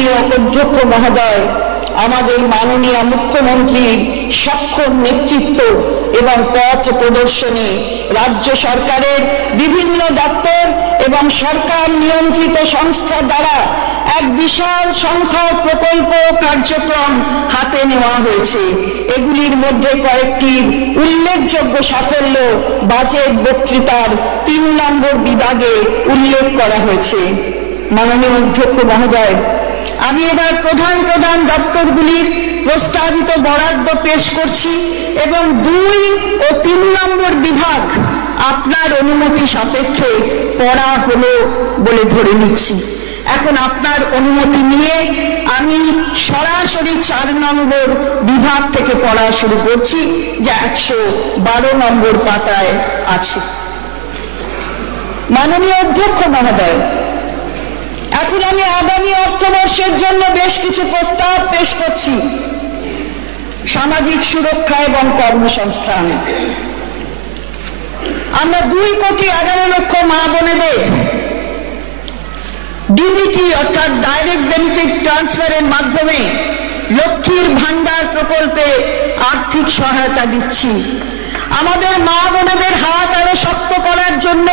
মাননীয় অধ্যক্ষ মহোদয়, আমাদের মাননীয় মুখ্যমন্ত্রীর সক্ষম নেতৃত্ব এবং পথ প্রদর্শনে রাজ্য সরকারের বিভিন্ন দপ্তর এবং সরকার নিয়ন্ত্রিত সংস্থা দ্বারা এক বিশাল সংখ্যক প্রকল্প কার্যক্রম হাতে নেওয়া হয়েছে। এগুলির মধ্যে কয়েকটি উল্লেখযোগ্য সাফল্য বাজেট বক্তৃতার ৩ নম্বর বিভাগে উল্লেখ করা হয়েছে। মাননীয় অধ্যক্ষ মহোদয়, আমি এবার প্রধান প্রধান দপ্তরগুলির প্রস্তাবিত বরাদ্দ পেশ করছি এবং ২ ও ৩ নম্বর বিভাগ আপনার অনুমতি সাপেক্ষে পড়া হলো বলে ধরে নিচ্ছি। এখন আপনার অনুমতি নিয়ে আমি সরাসরি ৪ নম্বর বিভাগ থেকে পড়া শুরু করছি, যা ১১২ নম্বর পাতায় আছে। মাননীয় অধ্যক্ষ মহোদয়, এখন আমি আগামী অর্থবর্ষের জন্য বেশ কিছু প্রস্তাব পেশ করছি। সামাজিক সুরক্ষা এবং কর্মসংস্থান, আমরা ২,১১,০০,০০০ মা বোনেদের ডিবিটি অর্থাৎ ডাইরেক্ট বেনিফিট ট্রান্সফারের মাধ্যমে লক্ষ্মীর ভান্ডার প্রকল্পে আর্থিক সহায়তা দিচ্ছি। আমাদের মা বোনেদের হাত আরো শক্ত করার জন্য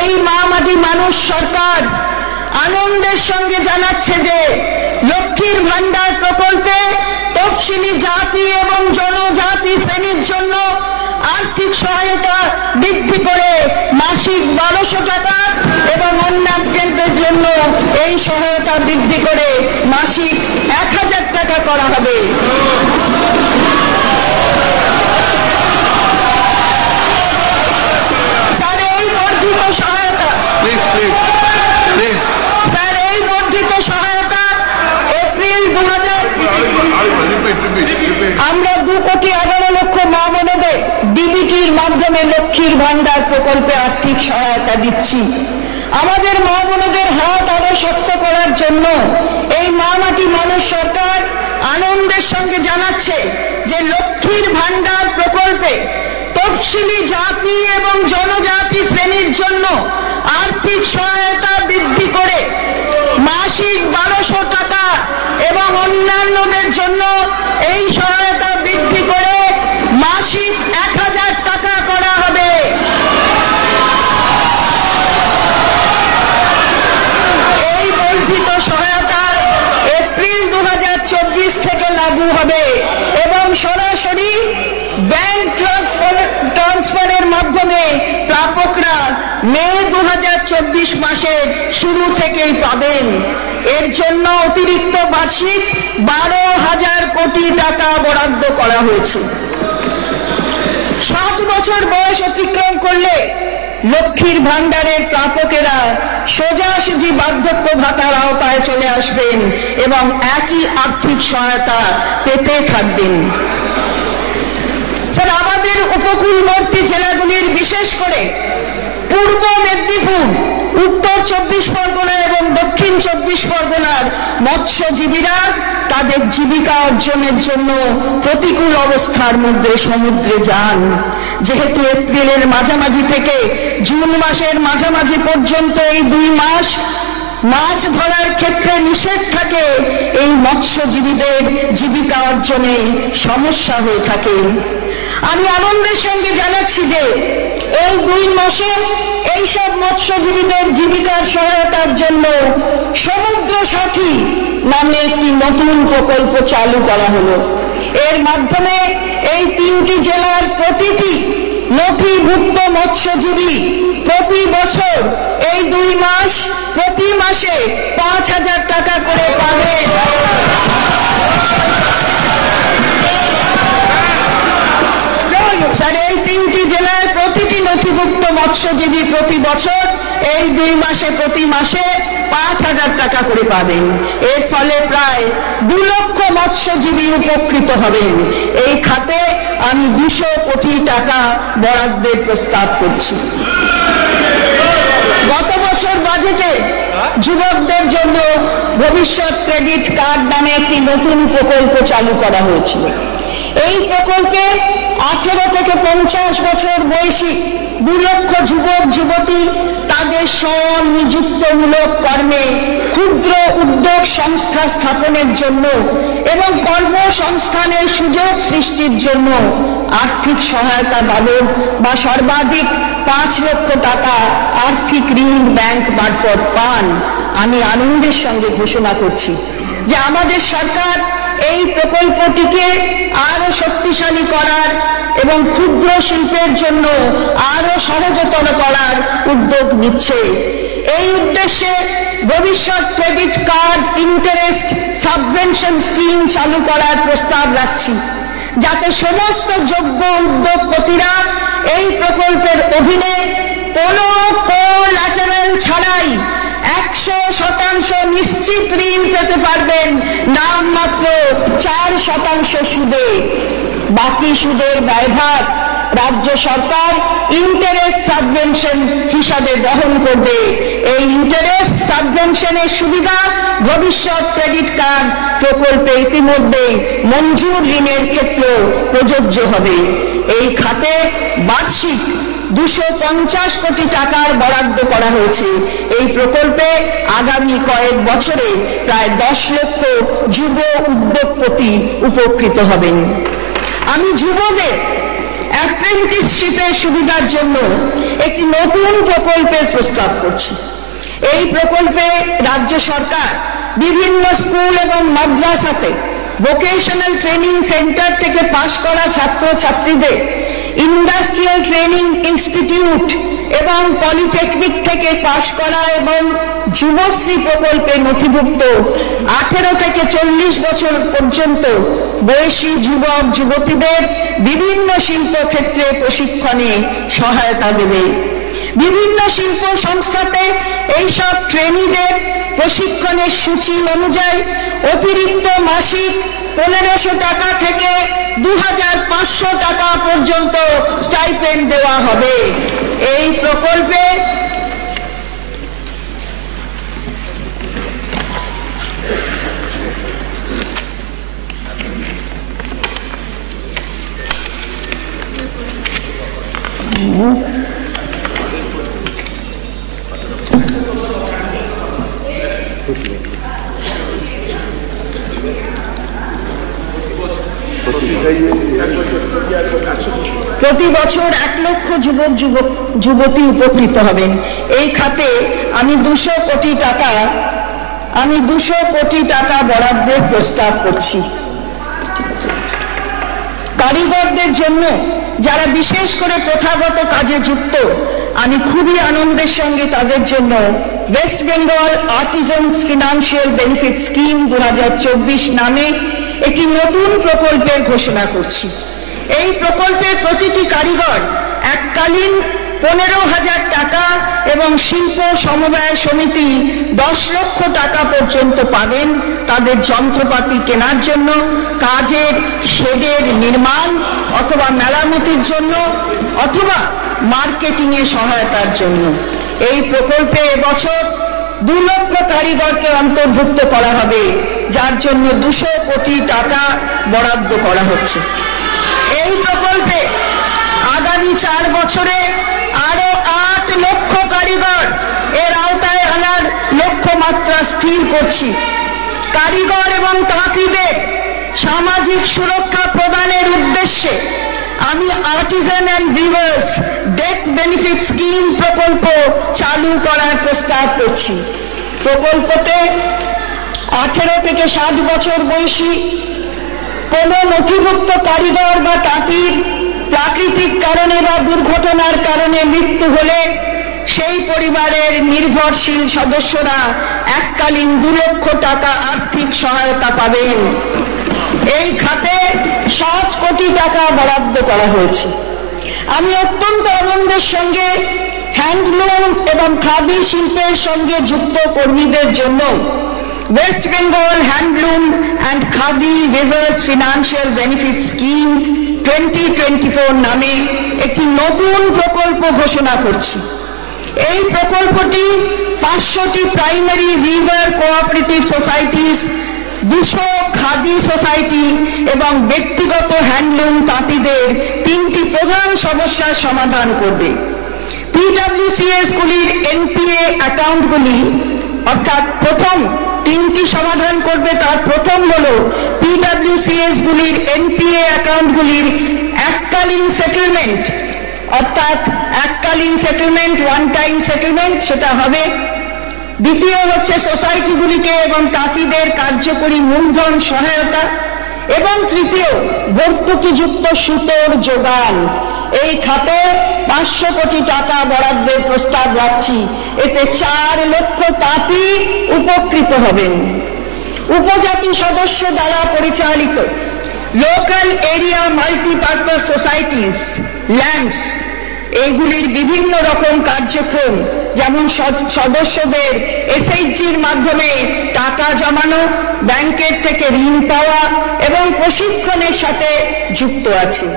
এই মা মাটি মানুষ সরকার আনন্দের সঙ্গে জানাচ্ছে যে লক্ষ্মীর ভান্ডার প্রকল্পে তফসিলি জাতি এবং জনজাতি শ্রেণীর জন্য আর্থিক সহায়তা বৃদ্ধি করে মাসিক ১২০০ টাকা এবং অন্যান্যদের জন্য এই সহায়তা বৃদ্ধি করে মাসিক ১,০০০ টাকা করা হবে। স্যার, এই বর্ধিত সহায়তা স্যার এই বর্ধিত সহায়তা এপ্রিল ২০০০ আমরা ২,১১,০০,০০০ মা বোনেদের ডিবিটির মাধ্যমে লক্ষ্মীর ভান্ডার প্রকল্পে আর্থিক সহায়তা দিচ্ছি। আমাদের মা বোনেদের হাত আরো শক্ত করার জন্য এই মা মাটি মানুষ সরকার আনন্দের সঙ্গে জানাচ্ছে যে লক্ষ্মীর ভান্ডার প্রকল্পে তফসিলি জাতি এবং জনজাতি শ্রেণীর জন্য আর্থিক সহায়তা বৃদ্ধি করে মাসিক ১২০০ টাকা এবং অন্যান্যদের জন্য এই সহায়তা বৃদ্ধি করে মাসিক ১,০০০ টাকা করা হবে। এই বর্ধিত সহায়তা এপ্রিল ২০২৪ থেকে লাগু হবে এবং সরাসরি ব্যাংক ট্রান্সফারের মাধ্যমে প্রাপকরা মে ২০২৪ মাসের শুরু থেকেই পাবেন। এর জন্য অতিরিক্ত বার্ষিক ১২,০০০ কোটি টাকা বরাদ্দ করা হয়েছে। ৭ বছর বয়স অতিক্রম করলে লক্ষ্মীর ভান্ডারের প্রাপকেরা সোজাসুজি বার্ধক্য ভাতার আওতায় চলে আসবেন এবং একই আর্থিক সহায়তা পেতে থাকবেন। স্যার, আমাদের উপকূলবর্তী জেলাগুলির বিশেষ করে পূর্ব মেদিনীপুর, উত্তর ২৪ পরগনা এবং দক্ষিণ ২৪ পরগনার মৎস্যজীবীরা তাদের জীবিকা অর্জনের জন্য প্রতিকূল অবস্থার মধ্যে সমুদ্রে যান। যেহেতু এপ্রিলের মাঝামাঝি থেকে জুন মাসের মাঝামাঝি পর্যন্ত এই ২ মাস মাছ ধরার ক্ষেত্রে নিষেধ থাকে, এই মৎস্যজীবীদের জীবিকা অর্জনে সমস্যা হয়ে থাকে। আমি আনন্দের সঙ্গে জানাচ্ছি যে এই ২ মাসে এইসব মৎস্যজীবীদের জীবিকার সহায়তার জন্য সমুদ্র সাথী নামে একটি নতুন প্রকল্প চালু করা হলো। এর মাধ্যমে এই ৩টি জেলার প্রতিটি নথিভুক্ত মৎস্যজীবী প্রতি বছর এই ২ মাস প্রতি মাসে ৫,০০০ টাকা করে পাবে। স্যার, এই ৩টি জেলার প্রতিটি নথিভুক্ত মৎস্যজীবী প্রতি বছর এই ২ মাসে প্রতি মাসে ৫,০০০ টাকা করে পাবেন। এর ফলে প্রায় ২ লক্ষ মৎস্যজীবী উপকৃত হবেন। এই খাতে আমি ২০০ কোটি টাকা বরাদ্দের প্রস্তাব করছি। গত বছর বাজেটে যুবকদের জন্য ভবিষ্যৎ ক্রেডিট কার্ড নামে একটি নতুন প্রকল্প চালু করা হয়েছিল। এই প্রকল্পে 18 থেকে 50 বছর বয়সী 2 লক্ষ যুবক যুবতী তাদের স্বনিযুক্তমূলক কর্মে ক্ষুদ্র উদ্যোগ সংস্থা স্থাপনের জন্য এবং কর্মসংস্থানের সুযোগ সৃষ্টির জন্য আর্থিক সহায়তা বাবদ বা সর্বাধিক 5 লক্ষ টাকা আর্থিক ঋণ ব্যাংক মারফত পান। আমি আনন্দের সঙ্গে ঘোষণা করছি যে আমাদের সরকার এই প্রকল্পটিকে আরো শক্তিশালী করার এবং ক্ষুদ্র শিল্পের জন্য আরো সহজতর করার উদ্যোগ নিচ্ছে। এই উদ্দেশ্যে ভবিষ্যৎ credit card interest subvention scheme চালু করার প্রস্তাব রাখছি, যাতে সমস্ত যোগ্য উদ্যোগপতিরা এই প্রকল্পের অধীনে কোনো কোল্যাটারাল ছাড়াই 100% নিশ্চিত ঋণ পেতে পারবেন, নামমাত্র 4% সুদে। বাকি সুদের ব্যয়ভার রাজ্য সরকার ইন্টারেস্ট সাবভেনশন হিসাবে বহন করবে। এই ইন্টারেস্ট সাবভেনশনের সুবিধা ভবিষ্যৎ ক্রেডিট কার্ড প্রকল্পে ইতিমধ্যে মঞ্জুর ঋণের ক্ষেত্রে প্রযোজ্য হবে। এই খাতে বার্ষিক 250 কোটি টাকার বরাদ্দ করা হয়েছে। এই প্রকল্পে আগামী কয়েক বছরে প্রায় 10 লক্ষ যুব উদ্যোগপতি উপকৃত হবেন। আমি যুবদের অ্যাপ্রেন্টিসশিপের সুবিধার জন্য একটি নতুন প্রকল্পের প্রস্তাব করছি। এই প্রকল্পে রাজ্য সরকার বিভিন্ন স্কুল এবং মাদ্রাসাতে ভোকেশনাল ট্রেনিং সেন্টার থেকে পাশ করা ছাত্রছাত্রীদের ইন্ডাস্ট্রিয়াল ট্রেনিং ইনস্টিটিউট এবং পলিটেকনিক থেকে পাশ করা এবং যুবশ্রী প্রকল্পে নথিভুক্ত 18 থেকে 40 বছর পর্যন্ত বয়সী যুবক যুবতীদের বিভিন্ন শিল্পক্ষেত্রে প্রশিক্ষণে সহায়তা দেবে। বিভিন্ন শিল্প সংস্থাতে এইসব ট্রেনিদের প্রশিক্ষণের সূচি অনুযায়ী অতিরিক্ত মাসিক 1500 টাকা থেকে 2500 টাকা পর্যন্ত স্টাইপেন্ড দেওয়া হবে। এই প্রকল্পে প্রতি বছর 1 লক্ষ যুবক যুবতী উপকৃত হবেন। এই খাতে আমি 200 কোটি টাকা বরাদ্দের প্রস্তাব করছি। কারিগরদের জন্য যারা বিশেষ করে প্রথাগত কাজে যুক্ত, আমি খুবই আনন্দের সঙ্গে তাদের জন্য West Bengal artisans financial benefit scheme 2024 নামে একটি নতুন প্রকল্পের ঘোষণা করছি। এই প্রকল্পের প্রতিটি কারিগর এককালীন 15,000 টাকা এবং শিল্প সমবায় সমিতি 10 লক্ষ টাকা পর্যন্ত পাবেন তাদের যন্ত্রপাতি কেনার জন্য, কাজের শেডের নির্মাণ অথবা মেরামতির জন্য অথবা মার্কেটিং এ সহায়তার জন্য। এই প্রকল্পে এবছর 2 লক্ষ কারিগরকে অন্তর্ভুক্ত করা হবে, যার জন্য 200 কোটি টাকা বরাদ্দ করা হচ্ছে। এই প্রকল্পে আগামী 4 বছরে আরো 8 লক্ষ কারিগর এর আওতায় আনার লক্ষ্যমাত্রা স্থির করছি। কারিগর এবং তাঁতিদের সামাজিক সুরক্ষা প্রদানের উদ্দেশ্যে আমি Artisan and weavers death benefit scheme প্রকল্প চালু করার প্রস্তাব করছি। প্রকল্পতে 18 থেকে 60 বছর বয়সী কোনো নথিভুক্ত কারিগর বা তাঁতির প্রাকৃতিক কারণে বা দুর্ঘটনার কারণে মৃত্যু হলে সেই পরিবারের নির্ভরশীল সদস্যরা এককালীন 2 লক্ষ টাকা আর্থিক সহায়তা পাবেন। এই খাতে 7 কোটি টাকা বরাদ্দ করা হয়েছে। আমি অত্যন্ত আনন্দের সঙ্গে হ্যান্ডলুম এবং খাদি শিল্পের সঙ্গে যুক্ত কর্মীদের জন্য West Bengal handloom and khadi weavers financial benefit scheme 2024 নামে একটি নতুন প্রকল্প ঘোষণা করছি। এই প্রকল্পটি 500টি primary weaver cooperative societies, 200 khadi society এবং ব্যক্তিগত হ্যান্ডলুম তাঁতিদের 3টি প্রধান সমস্যার সমাধান করবে। পিডব্লিউসিএস গুলির এনপিএ অ্যাকাউন্টগুলি অর্থাৎ প্রথম 3টি সমাধান করবে তার প্রথম হলো পিডব্লিউসিএস গুলির এনপিএ অ্যাকাউন্টগুলির এককালীন সেটেলমেন্ট, অর্থাৎ এককালীন সেটেলমেন্ট, ওয়ান টাইম সেটেলমেন্ট সেটা হবে। দ্বিতীয় হচ্ছে সোসাইটিগুলিকে এবং তাঁতিদের কার্যকরী মূলধন সহায়তা, এবং তৃতীয় ভর্তুকিযুক্ত সুতোর যোগান। এই খাতে 500 কোটি টাকা বরাদ্দের প্রস্তাব রাখছি। এতে 4 লক্ষ তাঁতি উপকৃত হবেন। উপজাতি সদস্য দ্বারা পরিচালিত local area multipurpose societies, lands, এইগুলির বিভিন্ন রকম কার্যক্রম, যেমন সদস্যদের এসএইচজির মাধ্যমে টাকা জমানো, ব্যাংকের থেকে ঋণ পাওয়া এবং প্রশিক্ষণের সাথে যুক্ত আছে।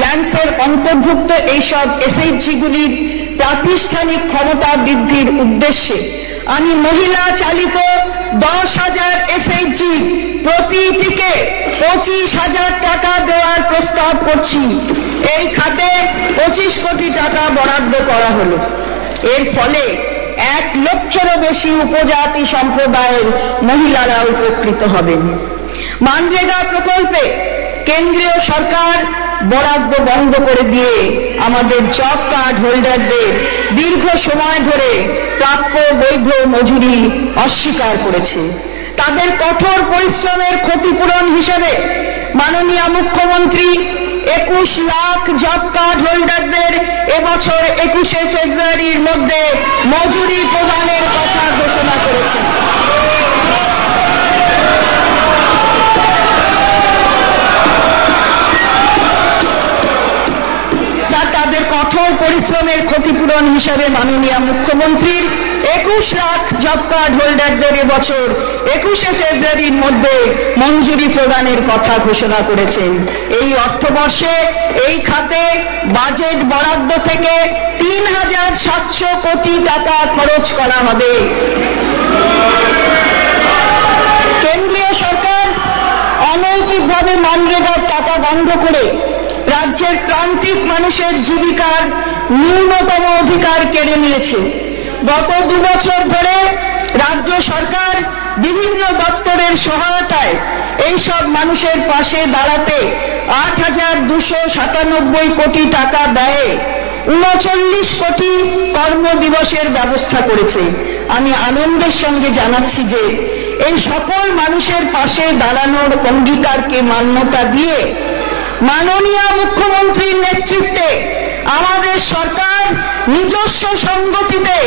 ল্যান্ডসের অন্তর্ভুক্ত এইসব এসএইচজিগুলির প্রাতিষ্ঠানিক ক্ষমতা বৃদ্ধির উদ্দেশ্যে আমি মহিলা চালিত 10,000 এসএইচজি প্রতিটিকে 25,000 টাকা দেওয়ার প্রস্তাব করছি। এই খাতে 25 কোটি টাকা বরাদ্দ করা হলো। এর ফলে 1 লক্ষেরও বেশি উপজাতি সম্প্রদায়ের মহিলারা উপকৃত হবেন। মানরেগা প্রকল্পে কেন্দ্রীয় সরকার বরাদ্দ বন্ধ করে দিয়ে আমাদের জব কার্ড হোল্ডারদের দীর্ঘ সময় ধরে প্রাপ্য বৈধ মজুরি অস্বীকার করেছে। তাদের কঠোর পরিশ্রমের ক্ষতিপূরণ হিসেবে মাননীয় মুখ্যমন্ত্রী 21 লাখ জব কার্ড হোল্ডারদের এবছর 21শে ফেব্রুয়ারির মধ্যে মজুরি প্রদানের কথা ঘোষণা করেছেন। তাদের কঠোর পরিশ্রমের ক্ষতিপূরণ হিসাবে মাননীয় মুখ্যমন্ত্রীর 21 লাখ জব কার্ড হোল্ডারদের এবছর 21শে ফেব্রুয়ারির মধ্যে মঞ্জুরি প্রদানের কথা ঘোষণা করেছেন। এই অর্থবর্ষে এই খাতে বাজেট বরাদ্দ থেকে 3,700 কোটি টাকা খরচ করা হবে। কেন্দ্রীয় সরকার অনৈতিকভাবে মানরেগার টাকা বন্ধ করে রাজ্যের প্রান্তিক মানুষের জীবিকার ন্যূনতম অধিকার কেড়ে নিয়েছে। গত 2 বছর ধরে রাজ্য সরকার বিভিন্ন দপ্তরের সহায়তায় এইসব মানুষের পাশে দাঁড়াতে 8,297 কোটি টাকা ব্যয়ে 39 কোটি কর্মদিবসের ব্যবস্থা করেছে। আমি আনন্দের সঙ্গে জানাচ্ছি যে এই সকল মানুষের পাশে দাঁড়ানোর অঙ্গীকারকে মান্যতা দিয়ে মাননীয় মুখ্যমন্ত্রীর নেতৃত্বে আমাদের সরকার নিজস্ব সংগতিতে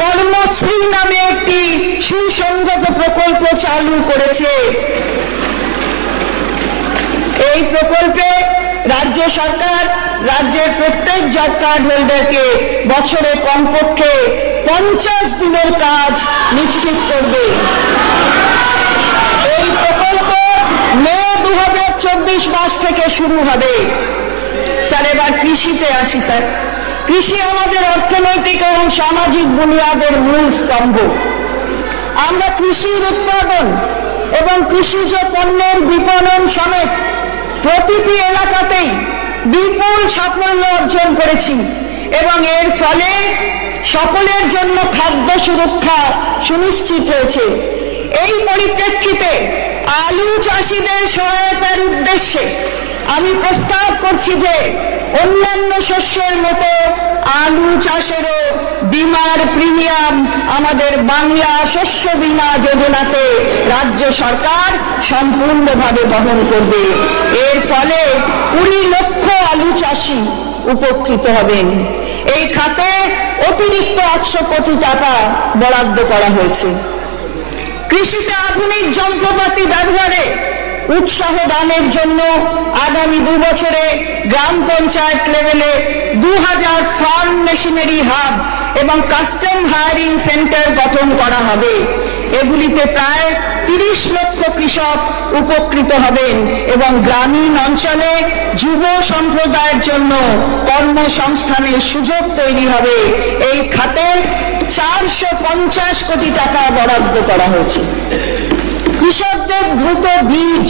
কর্মশ্রী নামে একটি সুসংগত প্রকল্প চালু করেছে। এই প্রকল্পে রাজ্য সরকার রাজ্যের প্রত্যেক জব কার্ড হোল্ডারকে বছরে কমপক্ষে 50 দিনের কাজ নিশ্চিত করবে। এই প্রকল্প মে 2024 মাস থেকে শুরু হবে। স্যার, এবার কৃষিতে আসি। স্যার, কৃষি আমাদের অর্থনৈতিক এবং সামাজিক বুনিয়াদের মূল স্তম্ভ। আমরা কৃষির উৎপাদন এবং কৃষিজ পণ্যের বিপণন সমেত প্রতিটি এলাকাতেই বিপুল সাফল্য অর্জন করেছি এবং এর ফলে সকলের জন্য খাদ্য সুরক্ষা সুনিশ্চিত হয়েছে। এই পরিপ্রেক্ষিতে আলু চাষিদের সহায়তার উদ্দেশ্যে আমি প্রস্তাব করছি যে অন্যান্য শস্যের মতো আলু চাষেরও বীমার প্রিমিয়াম আমাদের বাংলা শস্য বীমা যোজনাতে রাজ্য সরকার সম্পূর্ণভাবে বহন করবে। এর ফলে 20 লক্ষ আলু চাষি উপকৃত হবেন। এই খাতে অতিরিক্ত 100 কোটি টাকা বরাদ্দ করা হয়েছে। কৃষিতে আধুনিক যন্ত্রপাতি ব্যবহারে উৎসাহ দানের জন্য আগামী 2 বছরে গ্রাম পঞ্চায়েত লেভেলে 2000 ফার্ম মেশিনারি হাব এবং কাস্টম হায়ারিং সেন্টার গঠন করা হবে। এগুলিতে প্রায় 30 লক্ষ কৃষক উপকৃত হবেন এবং গ্রামীণ অঞ্চলে যুব সম্প্রদায়ের জন্য কর্মসংস্থানের সুযোগ তৈরি হবে। এই খাতে 450 কোটি টাকা বরাদ্দ করা হয়েছে। কৃষকদের দ্রুত বীজ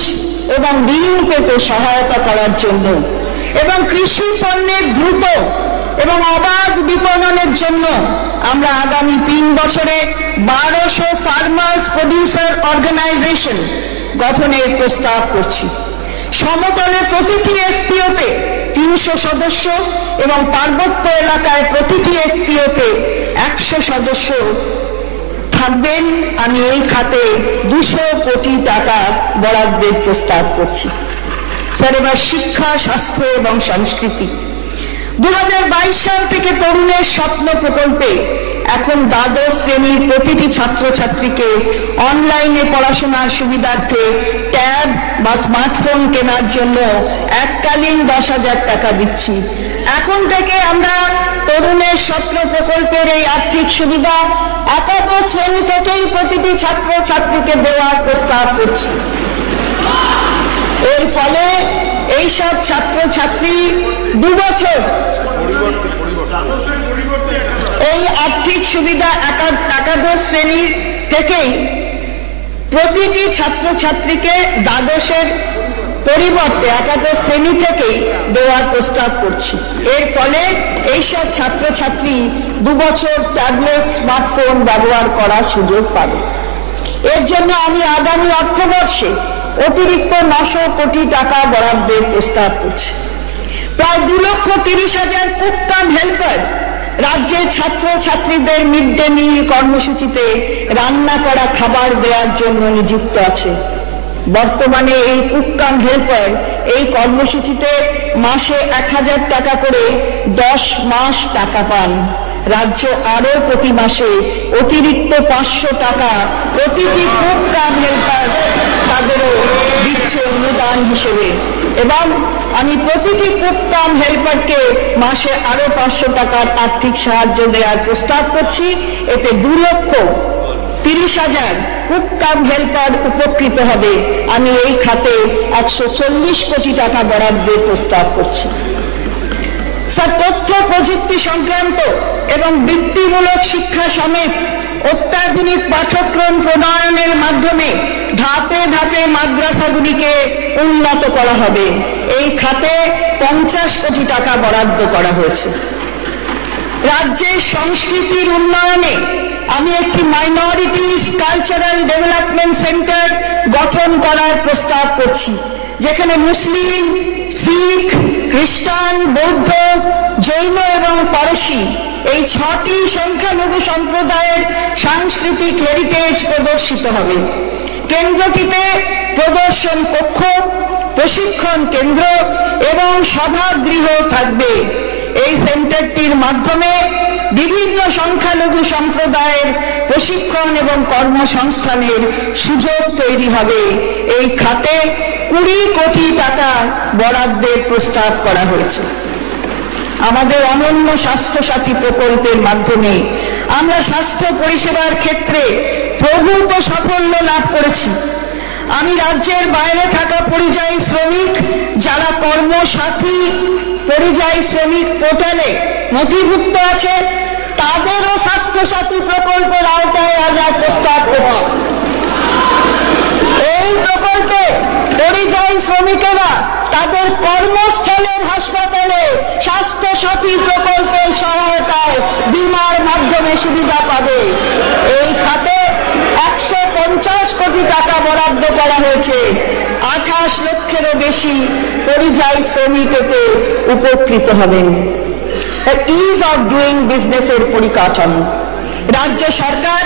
এবং ঋণ পেতে সহায়তা করার জন্য এবং কৃষি পণ্যের দ্রুত এবং অবাধ বিপণনের জন্য আমরা আগামী 3 বছরে 1200 ফার্মার্স প্রডিউসার অর্গানাইজেশন গঠনের প্রস্তাব করছি। সমতলে প্রতিটি এফপিওতে 300 সদস্য এবং পার্বত্য এলাকায় প্রতিটি এফপিওতে 100 সদস্য থাকবেন। আমি এই খাতে 200 কোটি টাকা বরাদ্দের প্রস্তাব করছি। স্যার, এবার শিক্ষা, স্বাস্থ্য এবং সংস্কৃতি। 2022 সাল থেকে তরুণের স্বপ্ন প্রকল্পে এখন দ্বাদশ শ্রেণীর প্রতিটি ছাত্রছাত্রীকে অনলাইনে পড়াশোনার সুবিধার্থে ট্যাব বা স্মার্টফোন কেনার জন্য এককালীন 10,000 টাকা দিচ্ছি। এখন থেকে আমরা তরুণের স্বপ্ন প্রকল্পের এই আর্থিক সুবিধা একাদশ শ্রেণী থেকেই প্রতিটি ছাত্রছাত্রীকে দেওয়ার প্রস্তাব করছি। এর ফলে এইসব ছাত্রছাত্রী 2 বছর এই আর্থিক সুবিধা একাদশ শ্রেণী থেকেই প্রতিটি ছাত্রছাত্রীকে দ্বাদশের পরিবর্তে একাদশ শ্রেণী থেকেই দেওয়ার প্রস্তাব করছি। এর ফলে এইসব ছাত্রছাত্রী 2 বছর ট্যাবলেট, স্মার্টফোন ব্যবহার করার সুযোগ পাবে। এর জন্য আমি আগামী অর্থবর্ষে অতিরিক্ত 900 কোটি টাকা বরাদ্দের প্রস্তাব করছি। প্রায় 2,30,000 কুক কাম হেল্পার রাজ্যের ছাত্রছাত্রীদের মিড ডে মিল কর্মসূচিতে রান্না করা খাবার দেওয়ার জন্য নিযুক্ত আছে। বর্তমানে এই কুক কাম হেল্পার এই কর্মসূচিতে মাসে 1,000 টাকা করে 10 মাস টাকা পান। রাজ্য আরো প্রতি মাসে অতিরিক্ত 500 টাকা প্রতিটি কুক কাম হেল্পার তাদেরও দিচ্ছে অনুদান হিসেবে, এবং আমি প্রতিটি কুক কাম হেল্পারকে মাসে আরো 500 টাকার আর্থিক সাহায্য দেওয়ার প্রস্তাব করছি। এতে 2,30,000 কুক কাম হেল্পার উপকৃত হবে। আমি এই খাতে 140 কোটি টাকা বরাদ্দের প্রস্তাব করছি। স্যার, তথ্য প্রযুক্তি সংক্রান্ত এবং বৃত্তিমূলক শিক্ষা সমেত অত্যাধুনিক পাঠ্যক্রম প্রণয়নের মাধ্যমে ধাপে ধাপে মাদ্রাসাগুলিকে উন্নত করা হবে। এই খাতে 50 কোটি টাকা বরাদ্দ করা হয়েছে। রাজ্যের সংস্কৃতির উন্নয়নে আমি একটি মাইনরিটিস কালচারাল ডেভেলপমেন্ট সেন্টার গঠন করার প্রস্তাব করছি, যেখানে মুসলিম, শিখ, খ্রিস্টান, বৌদ্ধ, জৈন এবং পারসি এই 6টি সংখ্যালঘু সম্প্রদায়ের সাংস্কৃতিক হেরিটেজ প্রদর্শিত হবে। কেন্দ্রটিতে প্রদর্শন কক্ষ, প্রশিক্ষণ কেন্দ্র এবং সভাগৃহ থাকবে। এই সেন্টারটির মাধ্যমে বিভিন্ন সংখ্যালঘু সম্প্রদায়ের প্রশিক্ষণ এবং কর্মসংস্থানের সুযোগ তৈরি হবে। এই খাতে 20 কোটি টাকা বরাদ্দের প্রস্তাব করা হয়েছে। আমাদের অনন্য স্বাস্থ্য সাথী প্রকল্পের মাধ্যমে আমরা স্বাস্থ্য পরিষেবার ক্ষেত্রে প্রভূত সাফল্য লাভ করেছি। আমি রাজ্যের বাইরে থাকা পরিযায়ী শ্রমিক যারা কর্মসাথী পরিযায়ী শ্রমিক পোর্টালে নথিভুক্ত আছে তাদেরও স্বাস্থ্যসাথী প্রকল্পের আওতায় আনার প্রস্তাব করছি। এই প্রকল্পে পরিযায়ী শ্রমিকেরা তাদের কর্মস্থলের হাসপাতালে স্বাস্থ্যসাথী প্রকল্পের সহায়তায় বীমার মাধ্যমে সুবিধা পাবে। এই খাতে 150 কোটি টাকা বরাদ্দ করা হয়েছে। 28 লক্ষেরও বেশি পরিযায়ী শ্রমিক এতে উপকৃত হবেন। ইজ অফ ডুইং বিজনেসের পরিকাঠামো। রাজ্য সরকার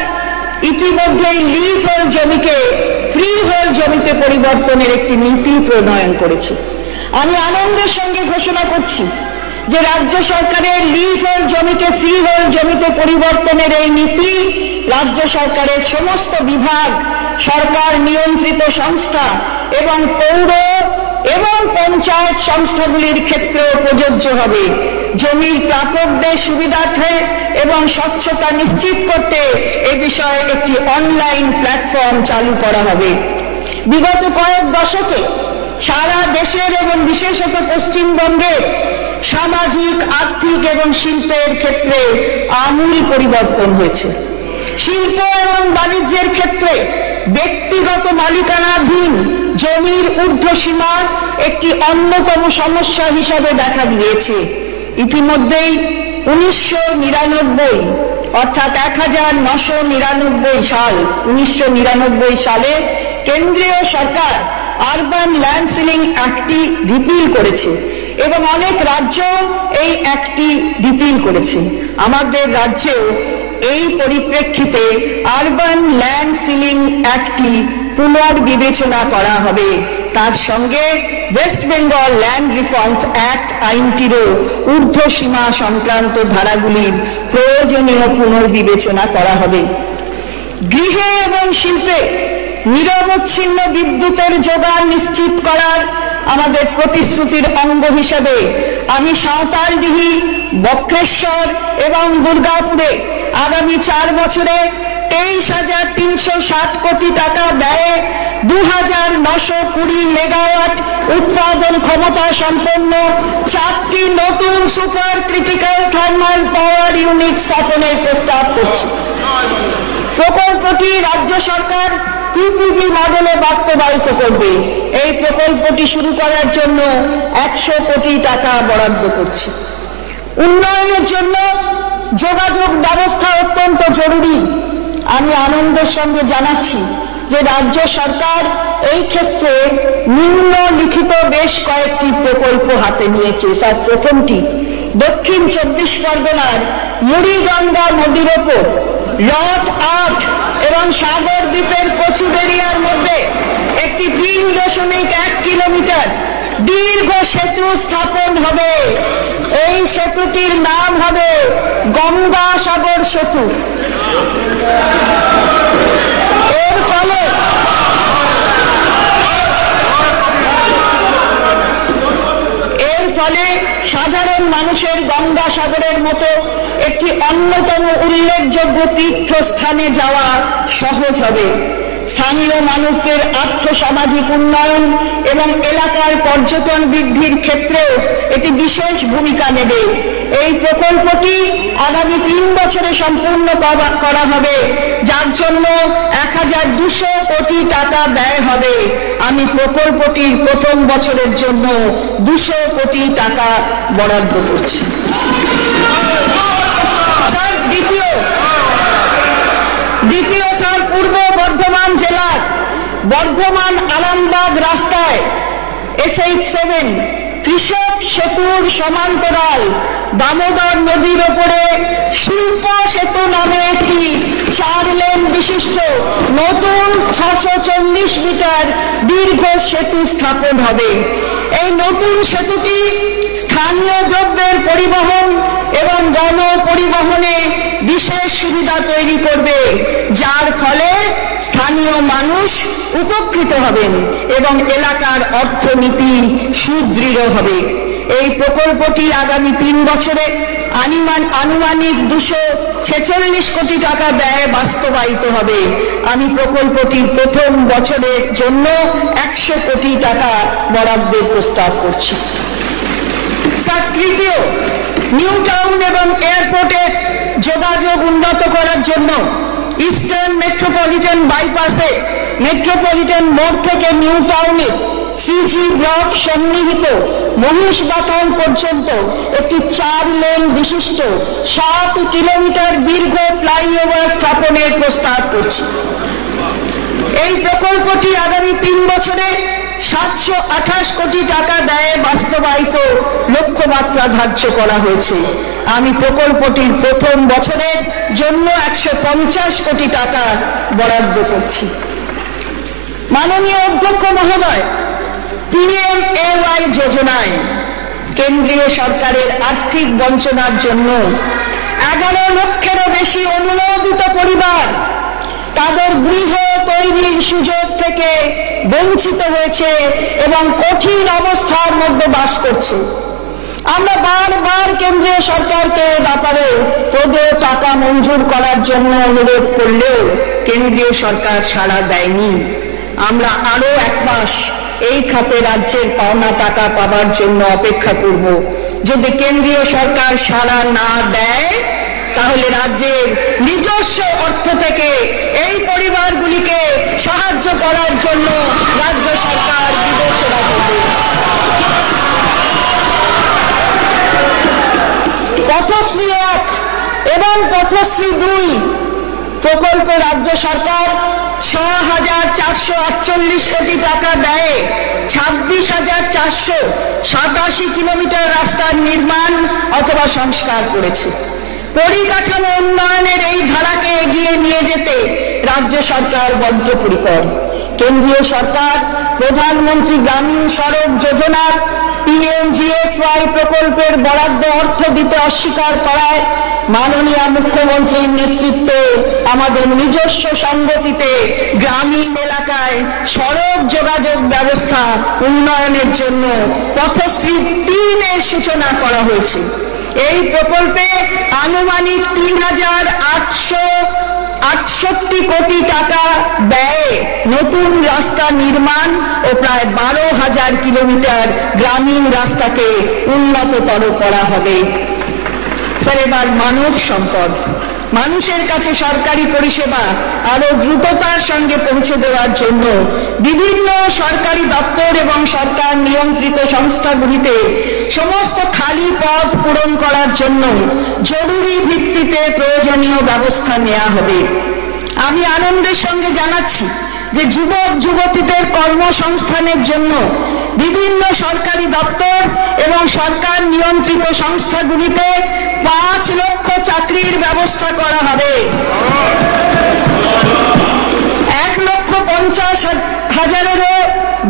ইতিমধ্যেই লিজ হোল্ড জমিকে ফ্রি হোল্ড জমিতে পরিবর্তনের একটি নীতি প্রণয়ন করেছে। আমি আনন্দের সঙ্গে ঘোষণা করছি যে রাজ্য সরকারের লিজ হোল্ড জমিকে ফ্রি হোল্ড জমিতে পরিবর্তনের এই নীতি রাজ্য সরকারের সমস্ত বিভাগ, সরকার নিয়ন্ত্রিত সংস্থা এবং পৌর এবং পঞ্চায়েত সংস্থাগুলির ক্ষেত্রেও প্রযোজ্য হবে। জমির প্রাপকদের সুবিধার্থে এবং স্বচ্ছতা নিশ্চিত করতে এ বিষয়ে একটি অনলাইন প্ল্যাটফর্ম চালু করা হবে। বিগত কয়েক দশকে সারা দেশের এবং বিশেষত পশ্চিমবঙ্গে সামাজিক, আর্থিক এবং শিল্পের ক্ষেত্রে আমূল পরিবর্তন হয়েছে। শিল্প এবং বাণিজ্যের ক্ষেত্রে ব্যক্তিগত মালিকানাধীন জমির ঊর্ধ্বসীমা একটি অন্যতম সমস্যা হিসাবে দেখা দিয়েছে। ইতিমধ্যেই 1999 অর্থাৎ 1999 সালে কেন্দ্রীয় সরকার আরবান ল্যান্ড সিলিং অ্যাক্টটি রিপিল করেছে এবং অনেক রাজ্য এই অ্যাক্টটি রিপিল করেছে। আমাদের রাজ্যেও এই পরিপ্রেক্ষিতে আরবান ল্যান্ড সিলিং অ্যাক্টটি পুনর্বিবেচনা করা হবে। তার সঙ্গে West Bengal land reforms act আইনটিরও ঊর্ধ্বসীমা সংক্রান্ত ধারাগুলির প্রয়োজনীয় পুনর্বিবেচনা করা হবে। গৃহে এবং শিল্পে নিরবচ্ছিন্ন বিদ্যুতের যোগান নিশ্চিত করার আমাদের প্রতিশ্রুতির অঙ্গ হিসেবে আমি সাঁওতালডিহি, বক্রেশ্বর এবং দুর্গাপুরে আগামী 4 বছরে 23,360 কোটি টাকা ব্যয়ে 2,920 মেগাওয়াট উৎপাদন ক্ষমতা সম্পন্ন 4টি নতুন super critical thermal power unit স্থাপনের প্রস্তাব করছি। প্রকল্পটি রাজ্য সরকার পিপিপি মডেলে বাস্তবায়িত করবে। এই প্রকল্পটি শুরু করার জন্য 100 কোটি টাকা বরাদ্দ করছে। উন্নয়নের জন্য যোগাযোগ ব্যবস্থা অত্যন্ত জরুরি। আমি আনন্দের সঙ্গে জানাচ্ছি যে রাজ্য সরকার এই ক্ষেত্রে নিম্নলিখিত বেশ কয়েকটি প্রকল্প হাতে নিয়েছে। স্যার, প্রথমটি দক্ষিণ 24 পরগনার মুড়িগঙ্গা নদীর ওপর লট 8 এবং সাগর দ্বীপের কচুবেড়িয়ার মধ্যে একটি 3.1 কিলোমিটার দীর্ঘ সেতু স্থাপন হবে। এই সেতুটির নাম হবে গঙ্গা সাগর সেতু। এর ফলে সাধারণ মানুষের গঙ্গা সাগরের মতো একটি অন্যতম উল্লেখযোগ্য তীর্থস্থানে যাওয়া সহজ হবে। স্থানীয় মানুষদের আর্থ-সামাজিক উন্নয়ন এবং এলাকার পর্যটন বৃদ্ধির ক্ষেত্রেও এটি বিশেষ ভূমিকা নেবে। এই প্রকল্পটি আগামী 3 বছরে সম্পূর্ণ করা হবে, যার জন্য 1,200 কোটি টাকা ব্যয় হবে। আমি প্রকল্পটির প্রথম বছরের জন্য 200 কোটি টাকা বরাদ্দ করছি। দ্বিতীয় স্যার, পূর্ব বর্ধমান জেলার বর্ধমান আরামবাগ রাস্তায় SH7 কৃষক সেতুর সমান্তরাল দামোদর নদীর ওপরে শিল্প সেতু নামে একটি 4 লেন বিশিষ্ট নতুন 640 মিটার দীর্ঘ সেতু স্থাপন হবে। এই নতুন সেতুটি স্থানীয় দ্রব্যের পরিবহন এবং গণপরিবহনে বিশেষ সুবিধা তৈরি করবে, যার ফলে স্থানীয় মানুষ উপকৃত হবেন এবং এলাকার অর্থনীতি সুদৃঢ় হবে। এই প্রকল্পটি আগামী 3 বছরে আনুমানিক 246 কোটি টাকা ব্যয়ে বাস্তবায়িত হবে। আমি প্রকল্পটির প্রথম বছরের জন্য 100 কোটি টাকা বরাদ্দের প্রস্তাব করছি। তৃতীয়, নিউ টাউন এবং এয়ারপোর্টের যোগাযোগ উন্নত করার জন্য ইস্টার্ন মেট্রোপলিটন বাইপাসে মেট্রোপলিটন মোড় থেকে নিউ টাউনে সিজি ব্লক সন্নিহিত মহিষবাথন পর্যন্ত একটি 4 লেন বিশিষ্ট 7 কিলোমিটার দীর্ঘ ফ্লাইওভার স্থাপনের প্রস্তাব করছি। এই প্রকল্পটি আগামী 3 বছরে 728 কোটি টাকা ব্যয়ে বাস্তবায়িত লক্ষ্যমাত্রা ধার্য করা হয়েছে। আমি প্রকল্পটির প্রথম বছরের জন্য 150 কোটি টাকা বরাদ্দ করছি। মাননীয় অধ্যক্ষ মহোদয়, PMAY যোজনায় কেন্দ্রীয় সরকারের আর্থিক বঞ্চনার জন্য 11 লক্ষেরও বেশি অনুমোদিত পরিবার তাদের গৃহ তৈরির সুযোগ থেকে বঞ্চিত হয়েছে এবং কঠিন অবস্থার মধ্যে বাস করছে। আমরা বারবার কেন্দ্রীয় সরকারকে ব্যাপারে পদে টাকা মঞ্জুর করার জন্য অনুরোধ করলেও কেন্দ্রীয় সরকার সাড়া দেয়নি। আমরা আরো 1 মাস এই খাতে রাজ্যের পাওনা টাকা পাবার জন্য অপেক্ষা করব। যদি কেন্দ্রীয় সরকার সাড়া না দেয়, তাহলে রাজ্যের নিজস্ব অর্থ থেকে এই পরিবারগুলিকে সাহায্য করার জন্য রাজ্য সরকার বিবেচনা করবে। পথশ্রী 1 এবং পথশ্রী 2 প্রকল্পে রাজ্য সরকার 6,448 কোটি টাকা ব্যয়ে 26,487 কিলোমিটার রাস্তার নির্মাণ অথবা সংস্কার করেছে। পরিকাঠামো উন্নয়নের এই ধারাকে এগিয়ে নিয়ে যেতে রাজ্য সরকার বদ্ধপরিকর। কেন্দ্রীয় সরকার প্রধানমন্ত্রী গ্রামীণ সড়ক যোজনা PMGSY প্রকল্পের বরাদ্দ অর্থ দিতে অস্বীকার করায় মাননীয় মুখ্যমন্ত্রীর নেতৃত্বে আমাদের নিজস্ব সংগতিতে গ্রামীণ এলাকায় সড়ক যোগাযোগ ব্যবস্থা উন্নয়নের জন্য পথশ্রী 3 এর সূচনা করা হয়েছে। এই প্রকল্পে আনুমানিক 3,868 কোটি টাকা ব্যয়ে নতুন রাস্তা নির্মাণ ও প্রায় 12,000 কিলোমিটার গ্রামীণ রাস্তাকে উন্নততর করা হবে। স্যার, এবার মানব সম্পদ, মানুষের কাছে সরকারি পরিষেবা আরো দ্রুততার সঙ্গে পৌঁছে দেওয়ার জন্য বিভিন্ন সরকারি দপ্তর এবং সরকার নিয়ন্ত্রিত সংস্থাগুলিতে সমস্ত খালি পদ পূরণ করার জন্য জরুরি ভিত্তিতে প্রয়োজনীয় ব্যবস্থা নেওয়া হবে। আমি আনন্দের সঙ্গে জানাচ্ছি যে যুবক যুবতীদের কর্মসংস্থানের জন্য বিভিন্ন সরকারি দপ্তর এবং সরকার নিয়ন্ত্রিত সংস্থাগুলিতে 5 লক্ষ চাকরির ব্যবস্থা করা হবে। 1,50,000-এরও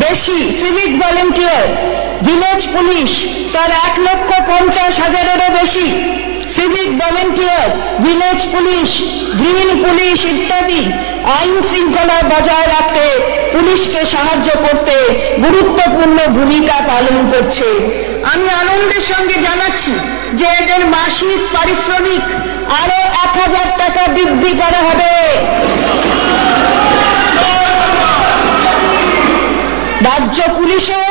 বেশি civic volunteer, village police, sir 1,50,000-এরও বেশি civic volunteer, village police, green police ইত্যাদি আইন শৃঙ্খলা বজায় রাখতে পুলিশকে সাহায্য করতে গুরুত্বপূর্ণ ভূমিকা পালন করছে। আমি আনন্দের সঙ্গে জানাচ্ছি যে এদের মাসিক পারিশ্রমিক আরো 1,000 টাকা বৃদ্ধি করা হবে। রাজ্য পুলিশে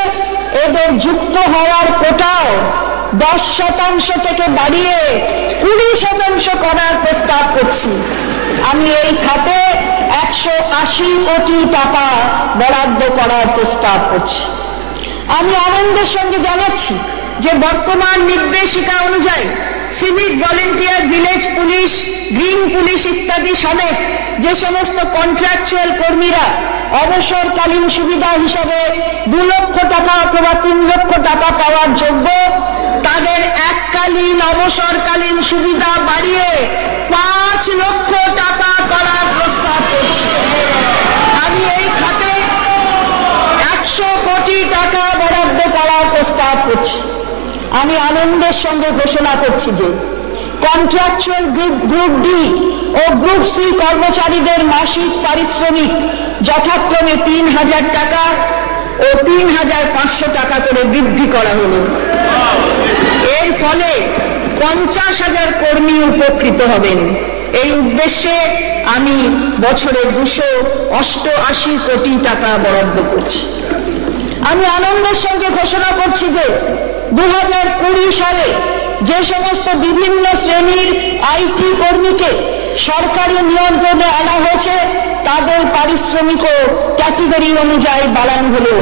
এদের যুক্ত হওয়ার কোটাও 10% থেকে বাড়িয়ে 20% করার প্রস্তাব করছি। আমি এই খাতে 180 কোটি টাকা বরাদ্দ করার প্রস্তাব করছি। আমি আনন্দের সঙ্গে জানাচ্ছি যে বর্তমান নির্দেশিকা অনুযায়ী civic volunteer, village police, green police ইত্যাদি সমেত যে সমস্ত কন্ট্রাকচুয়াল কর্মীরা অবসরকালীন সুবিধা হিসাবে 2 লক্ষ টাকা অথবা 3 লক্ষ টাকা পাওয়ার যোগ্য, তাদের এককালীন অবসরকালীন সুবিধা বাড়িয়ে 5 লক্ষ টাকা করার প্রস্তাব করছি। আমি এই খাতে 100 কোটি টাকা বরাদ্দ করার প্রস্তাব করছি। আমি আনন্দের সঙ্গে ঘোষণা করছি যে কন্ট্রাকচুয়াল গ্রুপ ডি ও গ্রুপ সি কর্মচারীদের মাসিক পারিশ্রমিক যথাক্রমে 3,000 টাকা ও 3,500 টাকা করে বৃদ্ধি করা হলো। এর ফলে 50,000 কর্মী উপকৃত হবেন। এই উদ্দেশ্যে আমি বছরে 288 কোটি টাকা বরাদ্দ করছি। আমি আনন্দের সঙ্গে ঘোষণা করছি যে 2020 সালে যে সমস্ত বিভিন্ন শ্রেণীর আইটি কর্মীকে সরকারি নিয়ন্ত্রণে আনা হয়েছে তাদের পারিশ্রমিকও ক্যাটেগরি অনুযায়ী বাড়ানো হলো।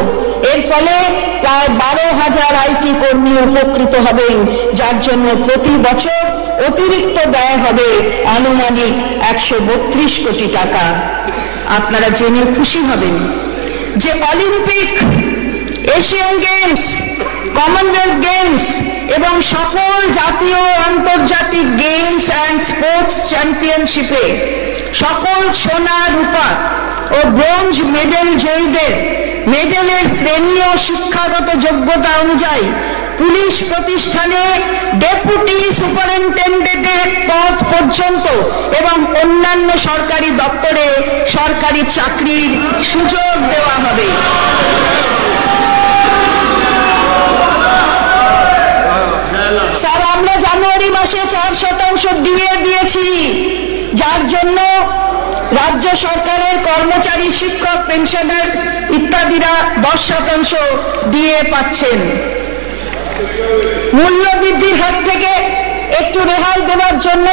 এর ফলে প্রায় 12,000 আইটি কর্মী উপকৃত হবেন, যার জন্য প্রতি বছর অতিরিক্ত ব্যয় হবে আনুমানিক 132 কোটি টাকা। আপনারা জেনে খুশি হবেন যে Olympic, Asian games, Commonwealth games এবং সকল জাতীয় আন্তর্জাতিক গেমস অ্যান্ড স্পোর্টস চ্যাম্পিয়নশিপে সকল সোনা, রূপা ও ব্রোঞ্জ মেডেল জয়ীদের মেডেলের শ্রেণী ও শিক্ষাগত যোগ্যতা অনুযায়ী পুলিশ প্রতিষ্ঠানে ডেপুটি সুপারিনটেন্ডেন্টের পদ পর্যন্ত এবং অন্যান্য সরকারি দপ্তরে সরকারি চাকরির সুযোগ দেওয়া হবে। স্যার, আমরা জানুয়ারি মাসে 4% ডিএ দিয়েছি, যার জন্য রাজ্য সরকারের কর্মচারী, শিক্ষক, পেনশনার ইত্যাদিরা 10% ডিএ পাচ্ছেন। মূল্য বৃদ্ধির হাত থেকে একটু রেহাই দেওয়ার জন্য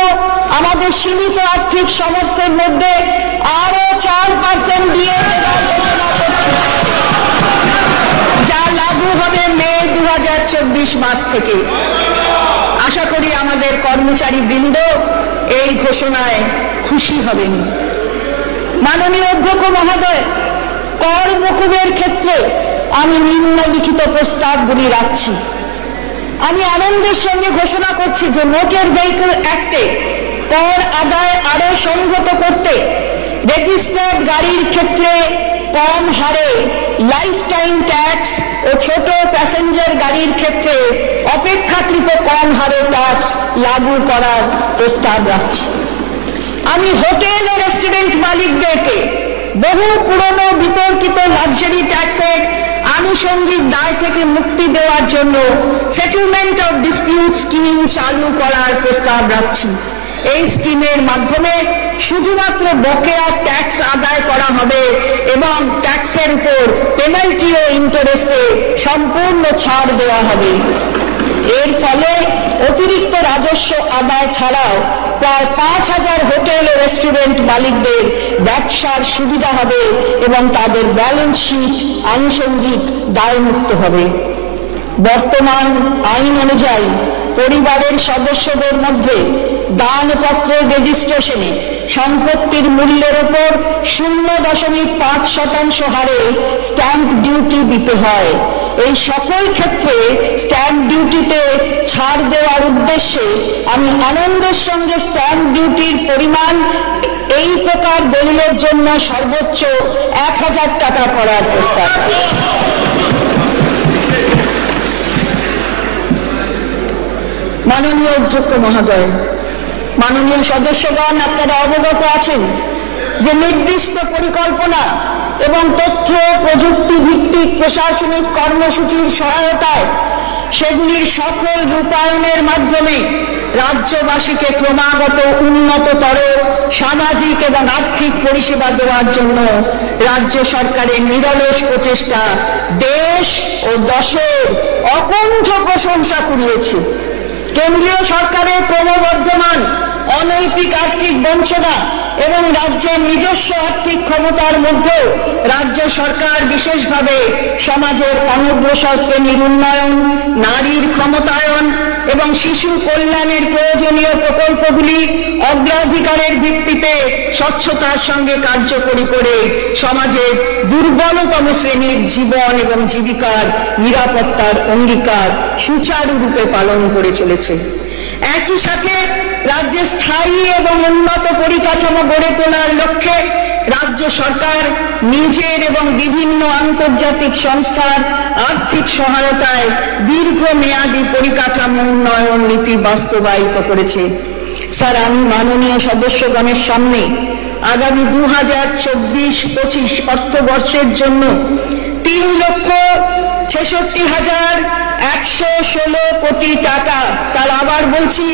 আমাদের সীমিত আর্থিক সামর্থ্যের মধ্যে আরো 4% ডিএ দেওয়ার ঘোষণা করছি, যা লাগু হবে মে 2024 মাস থেকে। আশা করি আমাদের কর্মচারী বৃন্দ এই ঘোষণায় খুশি হবেন। মাননীয় অধ্যক্ষ মহোদয়, কর মকুবের ক্ষেত্রে আমি নিম্নলিখিত প্রস্তাবগুলি রাখছি। আমি আনন্দের সঙ্গে ঘোষণা করছি যে মোটর ভেহিকল অ্যাক্টে কর আদায় আরো সংহত করতে রেজিস্টার্ড গাড়ির ক্ষেত্রে কম হারে লাইফ টাইম ট্যাক্স ও ছোট প্যাসেঞ্জার গাড়ির ক্ষেত্রে অপেক্ষাকৃত কম হারে ট্যাক্স লাগু করার প্রস্তাব রাখছি। আমি হোটেল ও রেস্টুরেন্ট মালিকদেরকে বহু পুরনো বিতর্কিত লাক্সারি ট্যাক্সের আনুষঙ্গিক দায় থেকে মুক্তি দেওয়ার জন্য সেটেলমেন্ট অফ ডিসপিউট স্কিম চালু করার প্রস্তাব রাখছি। এই স্কিমের মাধ্যমে শুধুমাত্র বকেয়া ট্যাক্স আদায় করা হবে এবং ট্যাক্সের উপর পেনাল্টি ও ইন্টারেস্টে সম্পূর্ণ ছাড় দেওয়া হবে। এর ফলে অতিরিক্ত রাজস্ব আদায় ছাড়াও প্রায় 5,000 হোটেল ও রেস্টুরেন্ট মালিকদের ব্যবসার সুবিধা হবে এবং তাদের ব্যালেন্স শিট আনুষঙ্গিক দায়মুক্ত হবে। বর্তমান আইন অনুযায়ী পরিবারের সদস্যদের মধ্যে দানপত্রের রেজিস্ট্রেশনে সম্পত্তির মূল্যের উপর 0.5% হারে স্ট্যাম্প ডিউটি দিতে হয়। এই সকল ক্ষেত্রে স্ট্যাম্প ডিউটিতে ছাড় দেওয়ার উদ্দেশ্যে আমি আনন্দের সঙ্গে স্ট্যাম্প ডিউটির পরিমাণ এই প্রকার দলিলের জন্য সর্বোচ্চ 1,000 টাকা করার প্রস্তাব। মাননীয় অধ্যক্ষ মহোদয়, মাননীয় সদস্যগণ, আপনারা অবগত আছেন যে নির্দিষ্ট পরিকল্পনা এবং তথ্য প্রযুক্তি ভিত্তিক প্রশাসনিক কর্মসূচির সহায়তায় সেগুলির সফল রূপায়ণের মাধ্যমে রাজ্যবাসীকে ক্রমাগত উন্নততর সামাজিক এবং আর্থিক পরিষেবা দেওয়ার জন্য রাজ্য সরকারের নিরলস প্রচেষ্টা দেশ ও দশের অকুণ্ঠ প্রশংসা কুড়িয়েছে। কেন্দ্রীয় সরকারের ক্রমবর্ধমান অনৈতিক আর্থিক বঞ্চনা এবং রাজ্যের নিজস্ব আর্থিক ক্ষমতার মধ্যে রাজ্য সরকার বিশেষভাবে সমাজের অনগ্রসর শ্রেণীর উন্নয়ন, নারীর ক্ষমতায়ন এবং শিশু কল্যাণের প্রয়োজনীয় প্রকল্পগুলি অগ্রাধিকারের ভিত্তিতে স্বচ্ছতার সঙ্গে কার্যকরী করে সমাজের দুর্বলতম শ্রেণীর জীবন এবং জীবিকার নিরাপত্তার অঙ্গীকার সুচারুরূপে পালন করে চলেছে। একই সাথে রাজ্যে স্থায়ী এবং উন্নত পরিকাঠামো গড়ে তোলার লক্ষ্যে রাজ্য সরকার নিজের এবং বিভিন্ন আন্তর্জাতিক সংস্থার আর্থিক সহায়তায় দীর্ঘমেয়াদী পরিকাঠামো উন্নয়ন নীতি বাস্তবায়িত করেছে। স্যার, আমি মাননীয় সদস্যগণের সামনে আগামী 2024-25 অর্থবর্ষের জন্য 3,66,116 কোটি টাকা, স্যার আবার বলছি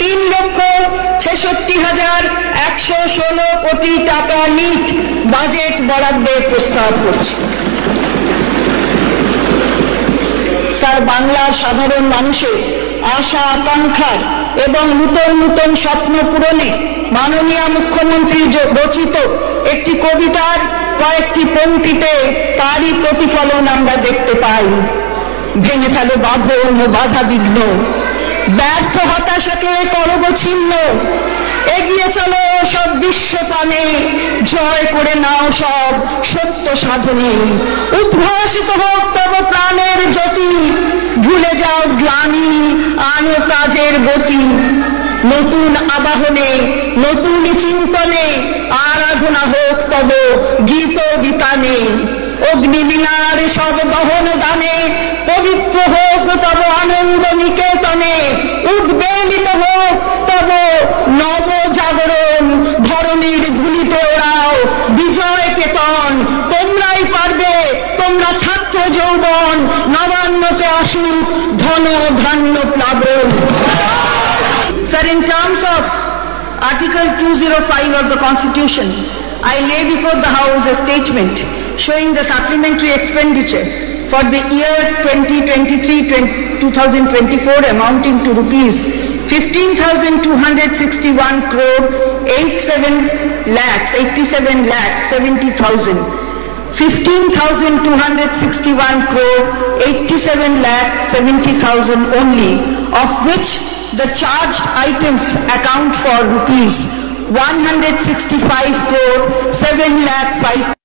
3,66,116 কোটি টাকা নিট বাজেট বরাদ্দের প্রস্তাব করছি। স্যার, বাংলার সাধারণ মানুষের আশা আকাঙ্ক্ষার এবং নূতন নূতন স্বপ্ন পূরণে মাননীয় মুখ্যমন্ত্রী রচিত একটি কবিতার কয়েকটি পংক্তিতে তারই প্রতিফলন আমরা দেখতে পাই। ভেঙে ফেলো বাঁধন ও বাধা বিঘ্ন, ব্যর্থ হতাশাকে করব ছিন্ন, এগিয়ে চলো সব বিশ্বপানে, জয় করে নাও সব সত্য সাধনে, উদ্ভাসিত হোক তব প্রাণের জ্যোতি, ভুলে যাও গ্লানি আনো কাজের গতি, নতুন আবাহনে নতুন চিন্তনে আরাধনা হোক তব গীত বিতানে, অগ্নিবীণার সব দহন দানে পবিত্র হোক তব আনন্দ নিকেতনে, উদ্বেলিত হোক তব নব জাগরণ, ধরণীর ধুলিতে ওড়াও বিজয় কেতন, তোমরাই পারবে, তোমরা ছাত্র যৌবন, নবান্নতে আসুক ধন ধান্য প্লাবন। Sir, in terms of Article 205 of the Constitution, I lay before the House a statement showing the supplementary expenditure for the year 2023-2024 amounting to rupees 15,261 crore 87 lakhs 70,000. 15,261 crore 87 lakh 70,000 only, of which the charged items account for rupees 165 crore 7 lakh 5